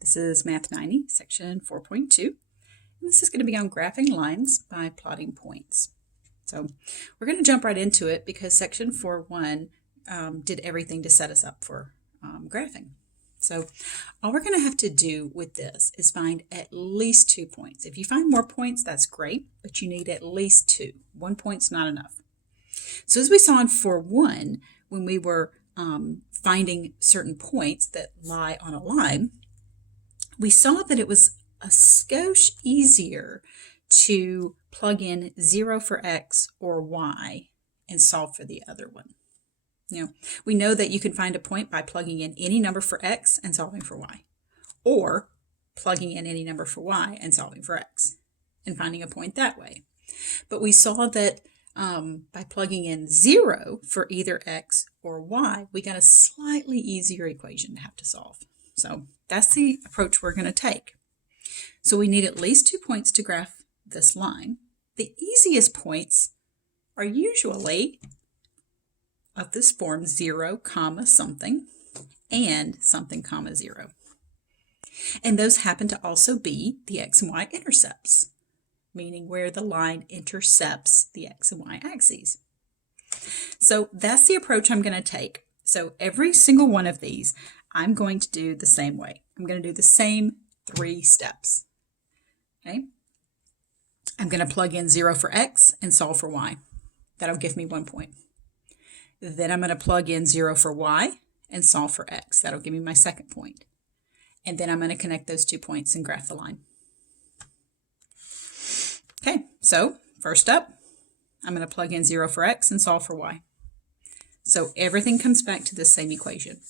This is Math 90, section 4.2. And this is going to be on graphing lines by plotting points. So we're going to jump right into it because section 4.1 did everything to set us up for graphing. So all we're going to have to do with this is find at least 2 points. If you find more points, that's great, but you need at least 2. 1 point's not enough. So as we saw in 4.1, when we were finding certain points that lie on a line, we saw that it was a skosh easier to plug in 0 for x or y and solve for the other one. We know that you can find a point by plugging in any number for x and solving for y, or plugging in any number for y and solving for x and finding a point that way. But we saw that by plugging in 0 for either x or y, we got a slightly easier equation to have to solve. So that's the approach we're going to take. So we need at least 2 points to graph this line. The easiest points are usually of this form: 0, comma, something, and something, comma, 0. And those happen to also be the x and y intercepts, meaning where the line intercepts the x and y axes. So that's the approach I'm going to take. So every single one of these, I'm going to do the same way. I'm going to do the same 3 steps. Okay? I'm going to plug in 0 for x and solve for y. That'll give me 1 point. Then I'm going to plug in 0 for y and solve for x. That'll give me my second point. And then I'm going to connect those 2 points and graph the line. Okay, so first up, I'm going to plug in 0 for x and solve for y. So everything comes back to the same equation.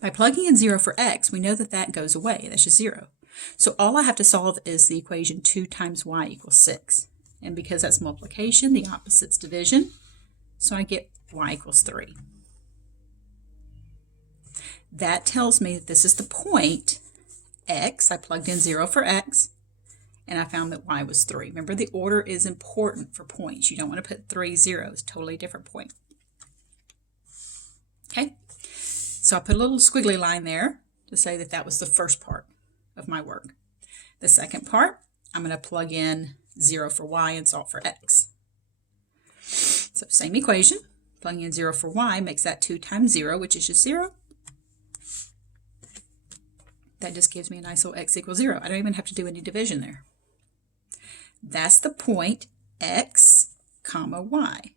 By plugging in 0 for x, we know that that goes away. That's just 0. So all I have to solve is the equation 2 times y equals 6. And because that's multiplication, the opposite's division. So I get y equals 3. That tells me that this is the point x. I plugged in 0 for x, and I found that y was 3. Remember, the order is important for points. You don't want to put 3 zeros, totally different point. Okay, so I put a little squiggly line there to say that that was the first part of my work. The second part, I'm going to plug in 0 for y and solve for x. So same equation, plugging in 0 for y makes that 2 times 0, which is just 0. That just gives me a nice little x equals 0. I don't even have to do any division there. That's the point x, comma, y.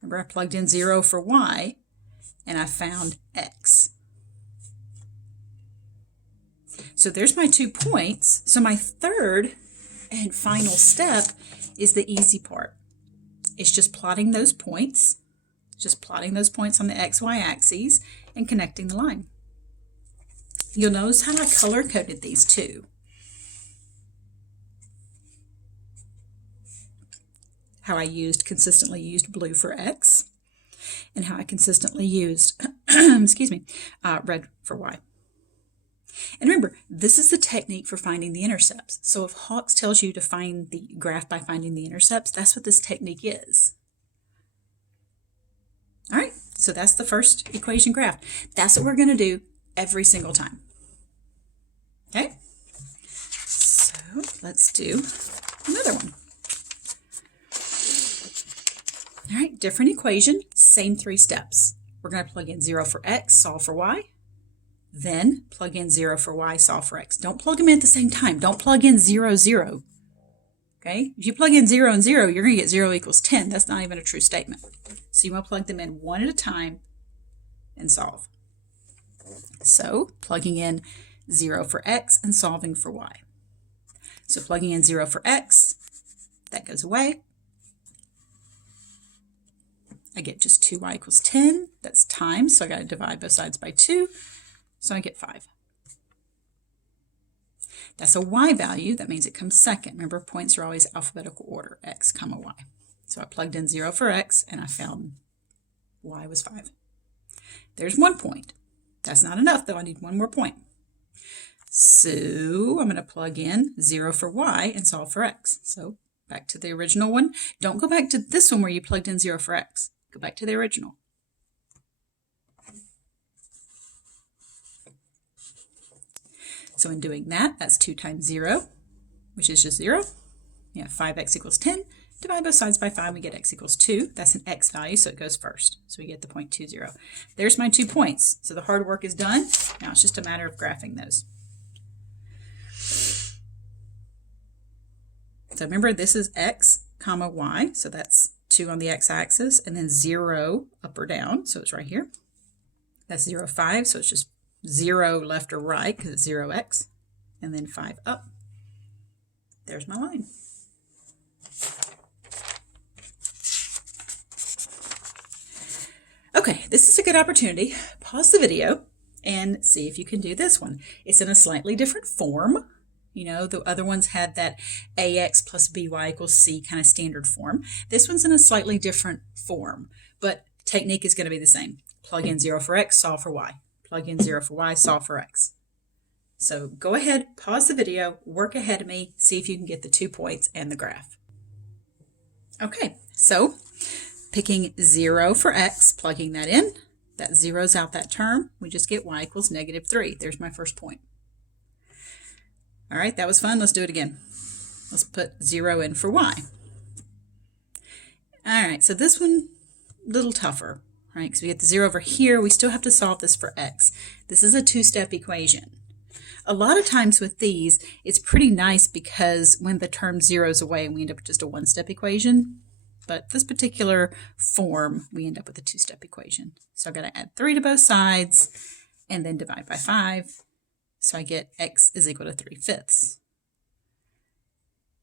Remember, I plugged in 0 for y, and I found x. So there's my 2 points. So my third and final step is the easy part. It's just plotting those points, on the x-y axes and connecting the line. You'll notice how I color-coded these too. How I consistently used blue for x, and how I consistently used, red for y. And remember, this is the technique for finding the intercepts. So if Hawks tells you to find the graph by finding the intercepts, that's what this technique is. All right, so that's the first equation graph. That's what we're going to do every single time. Okay, so let's do another one. All right, different equation, same 3 steps. We're going to plug in 0 for x, solve for y. Then plug in 0 for y, solve for x. Don't plug them in at the same time. Don't plug in 0, 0. Okay? If you plug in 0 and 0, you're going to get 0 equals 10. That's not even a true statement. So you want to plug them in one at a time and solve. So plugging in 0 for x and solving for y. So plugging in 0 for x, that goes away. I get just 2y equals 10. That's times, so I got to divide both sides by 2. So I get 5. That's a y value. That means it comes second. Remember, points are always alphabetical order, x, comma, y. So I plugged in 0 for x, and I found y was 5. There's 1 point. That's not enough, though. I need 1 more point. So I'm going to plug in 0 for y and solve for x. So back to the original one. Don't go back to this one where you plugged in 0 for x. Go back to the original. So in doing that, that's 2 times 0, which is just 0. You have 5x equals 10. Divide both sides by 5, we get x equals 2. That's an x value, so it goes first. So we get the 0.20. There's my 2 points. So the hard work is done. Now it's just a matter of graphing those. So remember, this is x comma y, so that's 2 on the x-axis, and then 0 up or down, so it's right here. That's 0, 5, so it's just 0 left or right because it's 0x, and then 5 up. There's my line. Okay, this is a good opportunity. Pause the video and see if you can do this one. It's in a slightly different form. You know, the other ones had that ax plus by equals c kind of standard form. This one's in a slightly different form, but technique is going to be the same. Plug in 0 for x, solve for y. Plug in 0 for y, solve for x. So go ahead, pause the video, work ahead of me, see if you can get the 2 points and the graph. Okay, so picking 0 for x, plugging that in, that zeroes out that term. We just get y equals -3. There's my first point. All right, that was fun. Let's do it again. Let's put 0 in for y. All right, so this one, a little tougher, right? Because we get the 0 over here. We still have to solve this for x. This is a 2-step equation. A lot of times with these, it's pretty nice because when the term zeroes away, we end up with just a 1-step equation. But this particular form, we end up with a 2-step equation. So I've got to add 3 to both sides and then divide by 5. So I get x is equal to 3/5.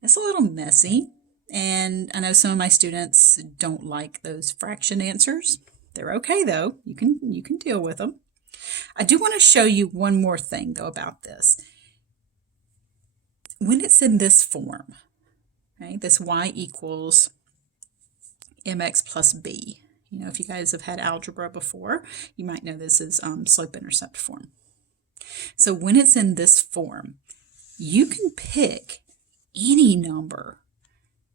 It's a little messy, and I know some of my students don't like those fraction answers. They're okay though. You can deal with them. I do want to show you one more thing though about this. When it's in this form, right, this y equals mx plus b. You know, if you guys have had algebra before, you might know this is slope-intercept form. So when it's in this form, you can pick any number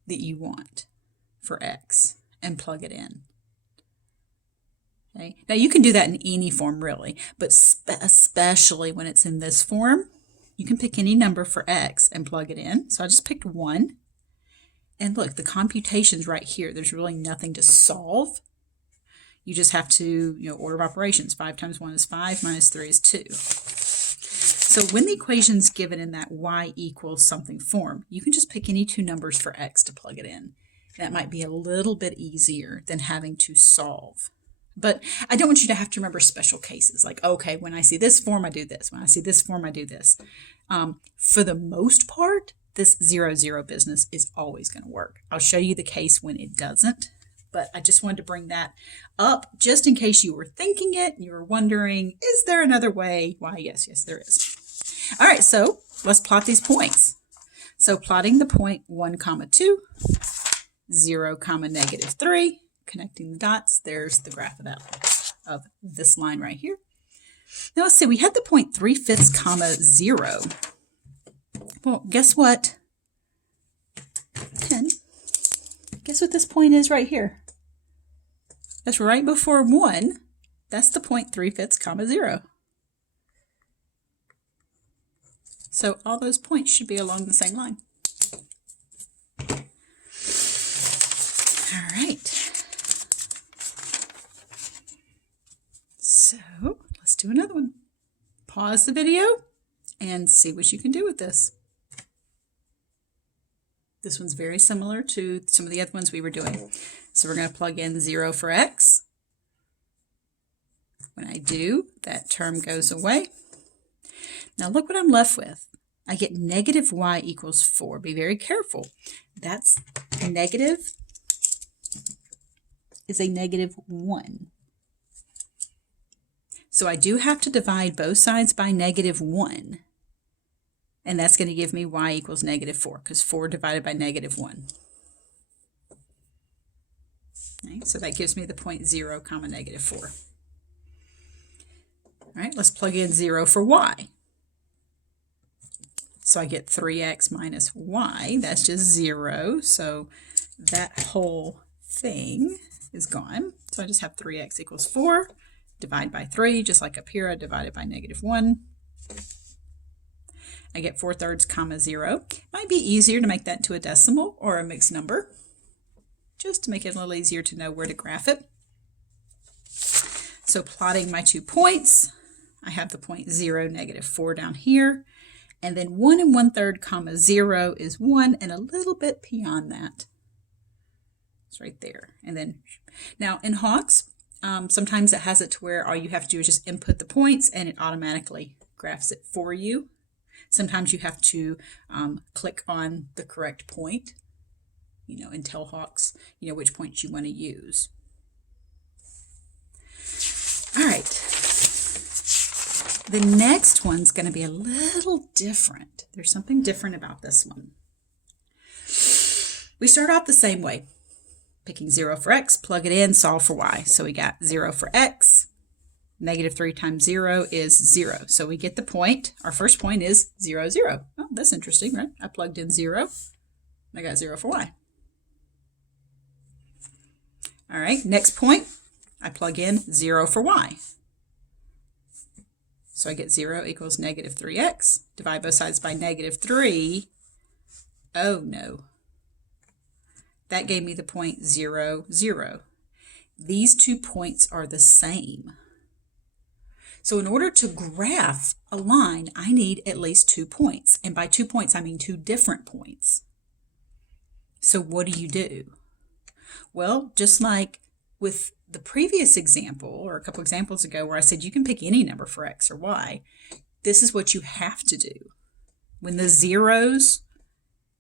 that you want for x and plug it in. Okay? Now you can do that in any form really, but especially when it's in this form, you can pick any number for x and plug it in. So I just picked 1. And look, the computation's right here. There's really nothing to solve. You just have to, order of operations. 5 times 1 is 5, minus 3 is 2. So when the equation's given in that y equals something form, you can just pick any 2 numbers for x to plug it in. That might be a little bit easier than having to solve. But I don't want you to have to remember special cases. Like, okay, when I see this form, I do this. When I see this form, I do this. For the most part, this 0, 0 business is always going to work. I'll show you the case when it doesn't. But I just wanted to bring that up just in case you were thinking it, you were wondering, is there another way? Why, yes, there is. All right, so let's plot these points. So plotting the point 1, 2, 0, -3, connecting the dots, there's the graph of that, of this line right here. Now let's see, we had the point 3/5, 0. Well, guess what? 10. Guess what this point is right here? That's right before 1. That's the point 3/5, 0. So all those points should be along the same line. All right. So let's do another one. Pause the video and see what you can do with this. This one's very similar to some of the other ones we were doing. So we're going to plug in 0 for x. When I do, that term goes away. Now look what I'm left with. I get negative y equals 4. Be very careful. That's negative is a -1. So I do have to divide both sides by -1. And that's going to give me y equals -4, because 4 divided by -1. Okay, so that gives me the point 0, -4. All right, let's plug in 0 for y. So I get 3x minus y. That's just 0. So that whole thing is gone. So I just have 3x equals 4. Divide by 3, just like up here, I divided by -1. I get 4/3, comma 0. Might be easier to make that into a decimal or a mixed number, just to make it a little easier to know where to graph it. So plotting my 2 points, I have the point 0, -4 down here, and then 1 1/3, comma 0 is 1 and a little bit beyond that. It's right there. And then, now in Hawks, sometimes it has it to where all you have to do is just input the points and it automatically graphs it for you. Sometimes you have to click on the correct point, and tell Hawks, which points you want to use. All right. The next one's going to be a little different. There's something different about this one. We start off the same way. Picking 0 for x, plug it in, solve for y. So we got 0 for x. -3 times 0 is 0. So we get the point. Our first point is 0, 0. Oh, that's interesting, right? I plugged in 0. I got 0 for y. All right, next point, I plug in 0 for y. So I get 0 equals -3x. Divide both sides by -3. Oh, no. That gave me the point 0, 0. These 2 points are the same. So in order to graph a line, I need at least 2 points. And by 2 points, I mean 2 different points. So what do? Well, just like with the previous example, or a couple examples ago, where I said you can pick any number for x or y, this is what you have to do. When the zeros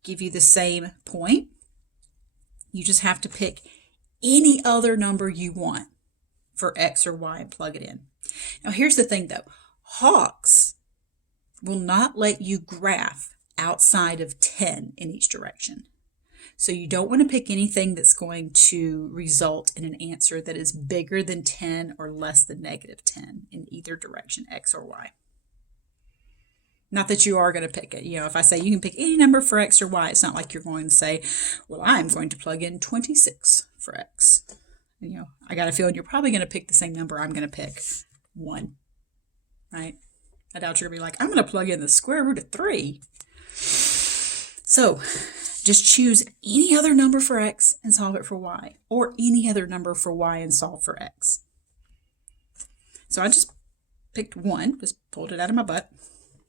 give you the same point, you just have to pick any other number you want for x or y and plug it in. Now here's the thing though, Hawks will not let you graph outside of 10 in each direction. So you don't want to pick anything that's going to result in an answer that is bigger than 10 or less than -10 in either direction, x or y. Not that you are going to pick it. If I say you can pick any number for x or y, it's not like you're going to say, well, I'm going to plug in 26 for x. I got a feeling you're probably going to pick the same number I'm going to pick, 1, right? I doubt you're going to be like, I'm going to plug in the square root of 3. So just choose any other number for x and solve it for y, or any other number for y and solve for x. So I just picked 1, just pulled it out of my butt.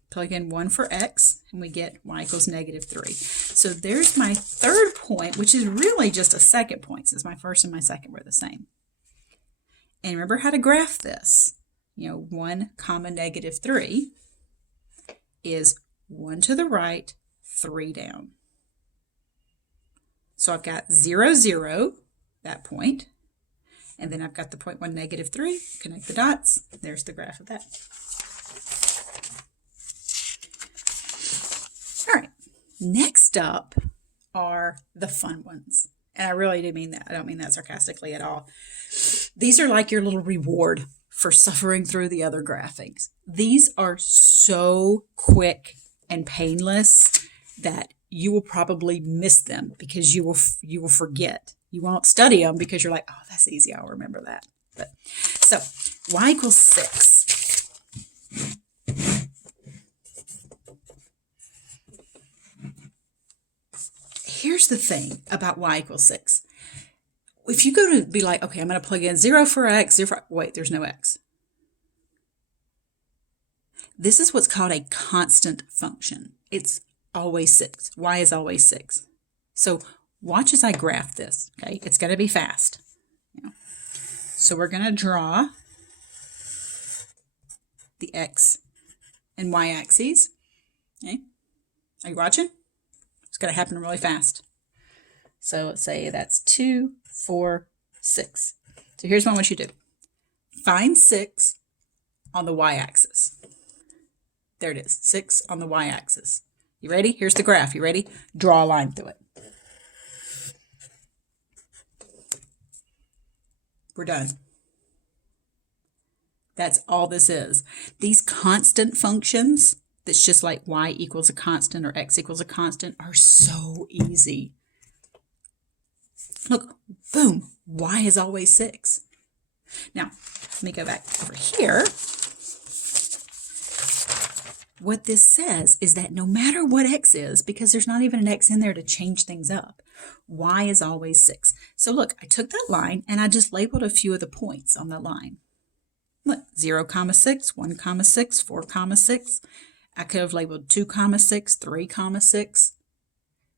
Plug in 1 for x, and we get y equals -3. So there's my third point, which is really just a second point, since my first and my second were the same. And remember how to graph this. 1, -3 is 1 to the right, 3 down. So I've got 0, 0, that point, and then I've got the point 1, -3, connect the dots, there's the graph of that. All right, next up are the fun ones. And I really do mean that. I don't mean that sarcastically at all. These are like your little reward for suffering through the other graphics. These are so quick and painless that you will probably miss them because you will forget. You won't study them because you're like, oh, that's easy, I'll remember that. But so y equals 6. Here's the thing about y equals 6. If you go to be like, okay, I'm going to plug in 0 for x, 0 for, wait, there's no x. This is what's called a constant function. It's always 6. Y is always 6. So watch as I graph this, okay? It's going to be fast. So we're going to draw the x and y axes, okay? Are you watching? It's going to happen really fast. So let's say that's 2, 4, 6. So here's what I want you to do. Find 6 on the y-axis. There it is, 6 on the y-axis. You ready? Here's the graph. You ready? Draw a line through it. We're done. That's all this is. These constant functions, that's just like y equals a constant or x equals a constant, are so easy. Look, boom, y is always 6. Now, let me go back over here. what this says is that no matter what x is, because there's not even an x in there to change things up, y is always 6. So look, I took that line and I just labeled a few of the points on that line. Look, 0, 6, 1, 6, 4, 6. I could have labeled 2, 6, 3, 6.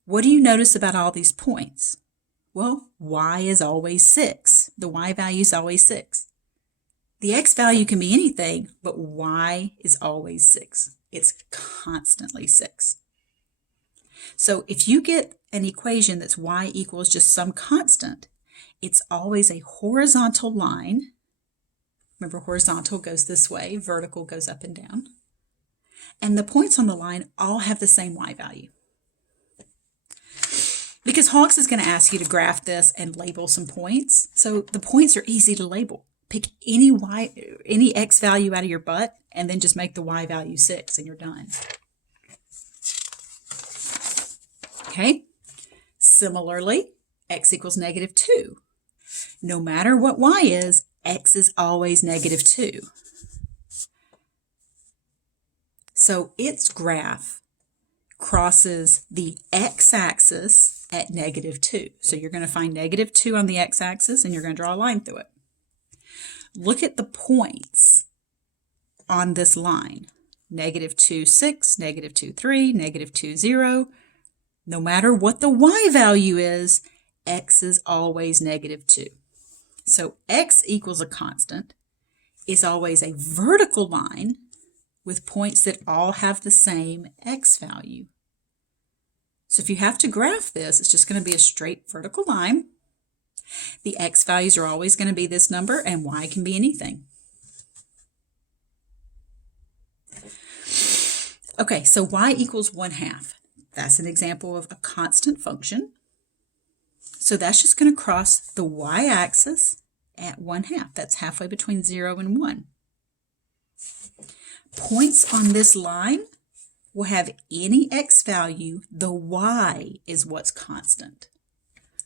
What do you notice about all these points? Well, y is always 6. The y value is always 6. The x value can be anything, but y is always 6. It's constantly 6. So if you get an equation that's y equals just some constant, it's always a horizontal line. Remember, horizontal goes this way, vertical goes up and down. And the points on the line all have the same y value. Because Hawks is going to ask you to graph this and label some points. So the points are easy to label. Pick any x value out of your butt and then just make the y value 6 and you're done. Okay? Similarly, x equals -2. No matter what y is, x is always -2. So its graph crosses the x-axis at -2. So you're going to find -2 on the x-axis and you're going to draw a line through it. Look at the points on this line. -2, 6, -2, 3, -2, 0. No matter what the y value is, x is always -2. So x equals a constant is always a vertical line with points that all have the same x value. So if you have to graph this, it's just going to be a straight vertical line. The x values are always going to be this number, and y can be anything. Okay, so y equals 1/2. That's an example of a constant function. So that's just going to cross the y-axis at 1/2. That's halfway between 0 and 1. Points on this line will have any x value. The y is what's constant.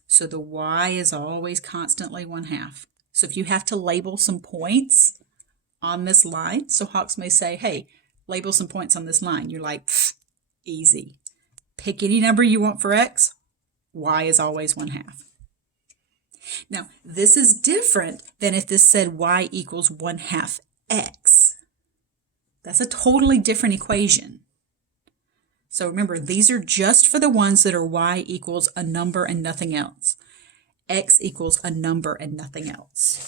So the y is always constantly 1/2. So if you have to label some points on this line, so Hawks may say, hey, label some points on this line. You're like, easy. Pick any number you want for x. Y is always 1/2. Now, this is different than if this said y equals 1/2 x. That's a totally different equation. So remember, these are just for the ones that are y equals a number and nothing else. X equals a number and nothing else.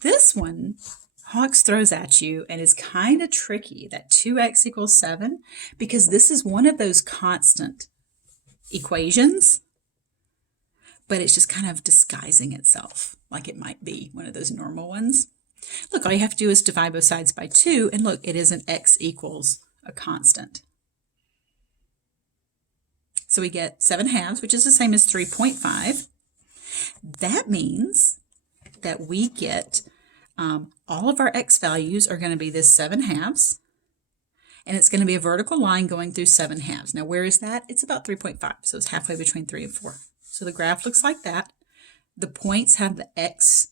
This one, Hawks throws at you and is kind of tricky, that 2x equals 7, because this is one of those constant equations, but it's just kind of disguising itself like it might be one of those normal ones. Look, all you have to do is divide both sides by 2, and look, it is an x equals a constant. So we get 7/2, which is the same as 3.5. That means that we get all of our x values are going to be this 7/2, and it's going to be a vertical line going through 7/2. Now, where is that? It's about 3.5, so it's halfway between 3 and 4. So the graph looks like that. The points have the x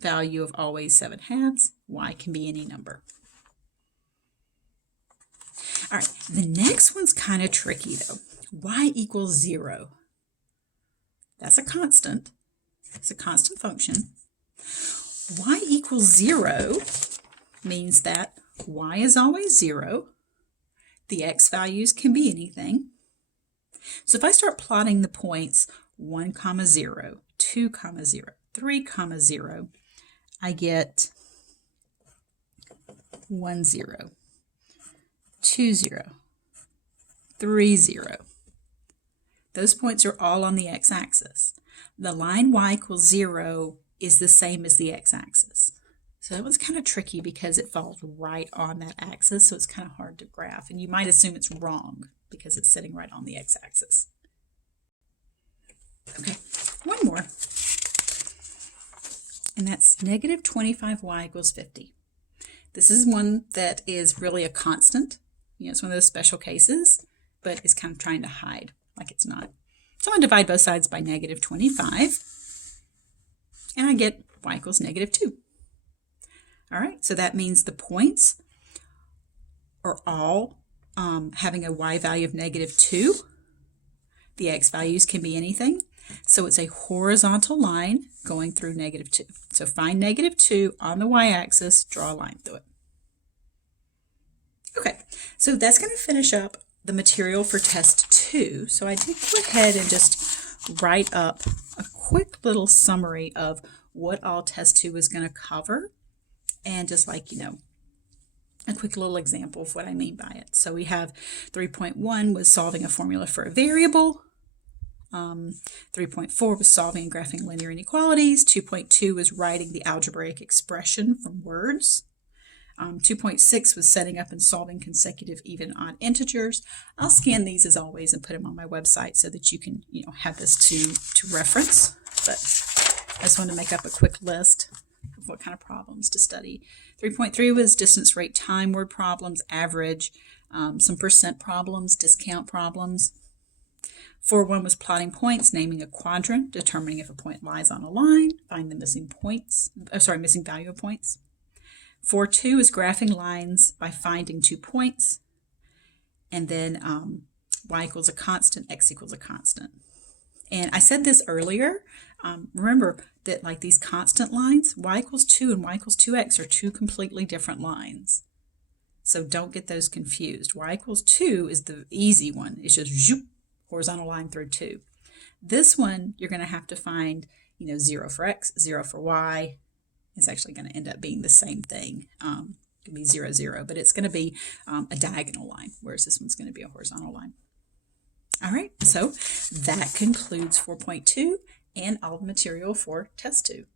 value of always 7/2. Y can be any number. All right, the next one's kind of tricky though. Y equals 0. That's a constant. It's a constant function. Y equals 0 means that y is always 0. The x values can be anything. So if I start plotting the points 1, 0, 2, 0, 3, 0, I get 1, 0, 2, 0, 3, 0. Those points are all on the x-axis. The line y equals 0 is the same as the x-axis. So that one's kind of tricky because it falls right on that axis, so it's kind of hard to graph. And you might assume it's wrong because it's sitting right on the x-axis. Okay, one more. And that's -25y equals 50. This is one that is really a constant. You know, it's one of those special cases, but it's kind of trying to hide like it's not. So I'm going to divide both sides by -25, and I get y equals -2. All right, so that means the points are all having a y value of -2. The x values can be anything. So it's a horizontal line going through -2. So find -2 on the y-axis, draw a line through it. Okay, so that's going to finish up the material for test 2. So I did go ahead and just write up a quick little summary of what all test 2 is going to cover, and just like, a quick little example of what I mean by it. So we have 3.1 was solving a formula for a variable. 3.4 was solving and graphing linear inequalities. 2.2 was writing the algebraic expression from words. 2.6 was setting up and solving consecutive even odd integers. I'll scan these as always and put them on my website so that you can have this to reference. But I just wanted to make up a quick list of what kind of problems to study. 3.3 was distance, rate, time, word problems, average, some percent problems, discount problems. 4.1 was plotting points, naming a quadrant, determining if a point lies on a line, find the missing value of points. 4.2 is graphing lines by finding 2 points, and then y equals a constant, x equals a constant. And I said this earlier, remember that like these constant lines, y equals 2 and y equals 2x are two completely different lines. So don't get those confused. Y equals 2 is the easy one. It's just zoop, horizontal line through 2. This one, you're going to have to find, 0 for x, 0 for y. It's actually going to end up being the same thing. It can be 0, 0, but it's going to be a diagonal line, whereas this one's going to be a horizontal line. All right, so that concludes 4.2 and all the material for test 2.